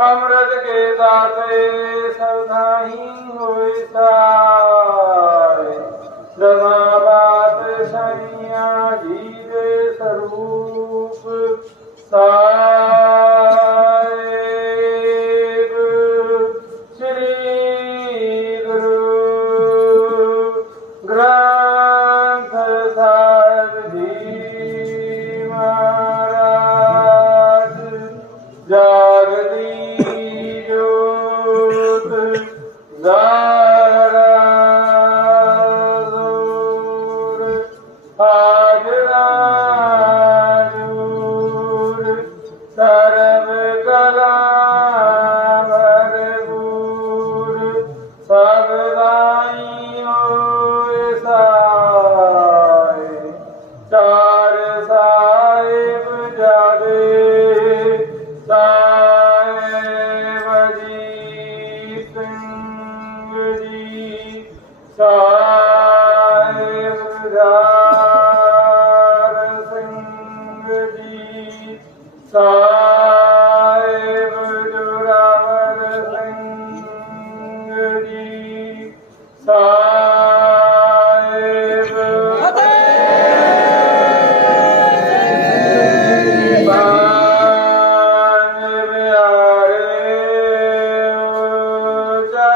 अमृत के दाते सवधाई ही साय दमा बात सैया जी दे स्वरूप। साहेब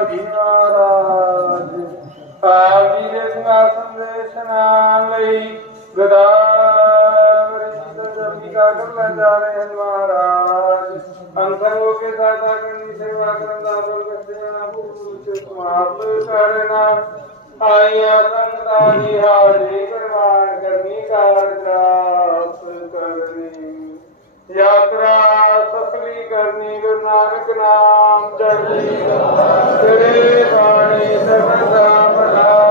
ਪਾਤਸ਼ਾਹ ਜੀ ਮਹਾਰਾਜ ਆਪ ਜੀ ਦੇ ਸਿੰਘਾਸਨ ਦੇ ਇਸ਼ਨਾਨ ਲਈ ਗਦਾਵਰੀ ਜਮੀ ਕਾ ਕਰ ਲੈ ਜਾ ਰਹੇ ਹਨ ਮਹਾਰਾਜ ਅੰਦਰ ਹੋ ਕੇ ਦਾਤਾ ਕਰਨੀ ਸੇਵਾ ਕਰਨ ਦਾ ਬਲ ਕਰਦੇ ਨਾ ਭੂਲ ਤੇ ਸਮਾਪਤ ਕਰਨਾ ਆਈਆਂ ਸੰਗਤਾਂ ਦੀ ਹਾਜ਼ਰੀ ਕਰਵਾਣ ਕਰਨੀ ਕਾਰਜ ਪ੍ਰਾਪਤ ਕਰਨੀ ਯਾਤਰਾ ਸਫਲੀ ਕਰਨੀ ਗੁਰੂ ਨਾਨਕ ਨਾਮ ਚੜ੍ਹਦੀ ਤੇਰੇ ਬਾਣੀ ਸਦਾ ਭਲਾ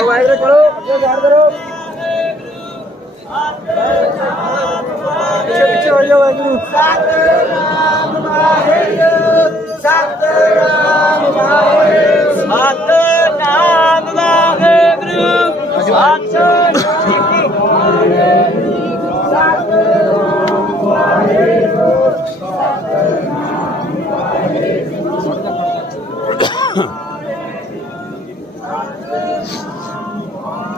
ਵਾਹਿਗੁਰੂ ਚਲੋ ਅੱਗੇ ਧਿਆਨ ਕਰੋ ਪਿੱਛੇ ਪਿੱਛੇ ਹੋ ਜਾਓ ਵਾਹਿਗੁਰੂ ਸਤਿ ਨਾਮ ਵਾਹਿਗੁਰੂ ਸਤਿ ਨਾਮ ਵਾਹਿਗੁਰੂ 的生活